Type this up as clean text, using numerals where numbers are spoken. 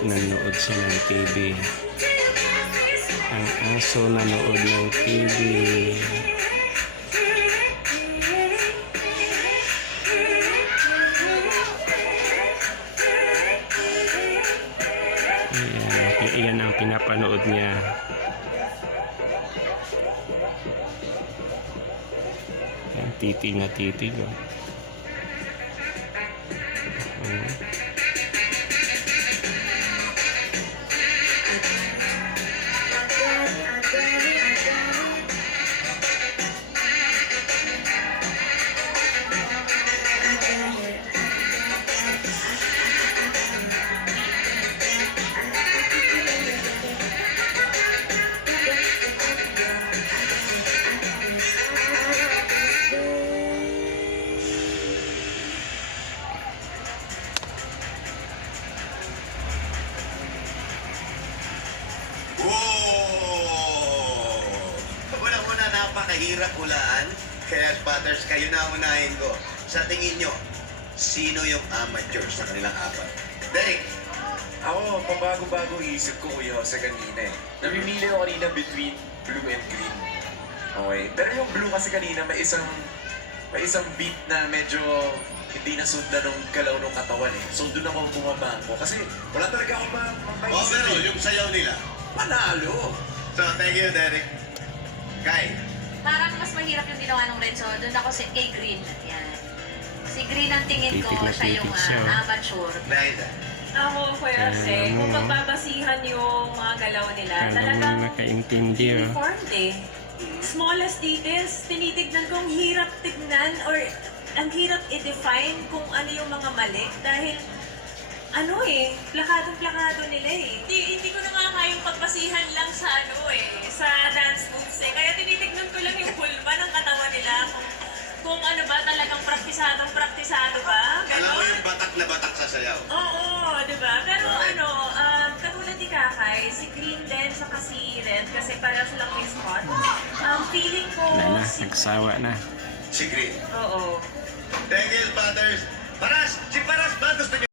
nanood siya ng TV. Ang aso nanood ng TV. Iyan ang pinapanood niya. Ayan, titig na titig. Una-una, napakahirap hulaan. Kaya Butters, kayo na unahin ko. Sa tingin nyo, sino yung amateur sa kanilang apat? Derek! Ako, pabago-bago isip ko, Kuya Jose, kanina eh. Namimili ako kanina between blue and green. Okay? Pero yung blue kasi kanina, may isang beat na medyo hindi nasundan ng galaw ng katawan eh. So doon ako bumabangko. Kasi wala talaga ako maisip. Pero yung sayaw nila, Panalo! so thank you, Derek. Kai, Parang mas mahirap yung ginawa ng Red, so doon ako kay Green. Yan. Si Green ang tingin ko, Titig na siya yung titig siya. amateur. Liza. Ako, Kuya Jose, kung pagbabasihan yung mga galaw nila, Kala mo talagang nakaintindi. uniformed eh. Smallest details, tinitignan kong hirap tignan or ang hirap i-define kung ano yung mga mali dahil ano eh, plakadong-plakado nila eh. Hindi ko na nga kayang pagbasihan lang sa sa dance moves eh. Kaya tinitignan ko lang yung pulma ng katawan nila kung ano ba talagang praktisado ba? Alam mo Ganon. yung batak na batak sa sayaw. Oo, di ba? Pero katulad ni Kakay, si Green din sa si Red kasi para silang may spot. Feeling ko Wala na, si... nagsawa na. Si Green. Oo. Thank you, Butters. Paras! Si Paras ba gusto niyo?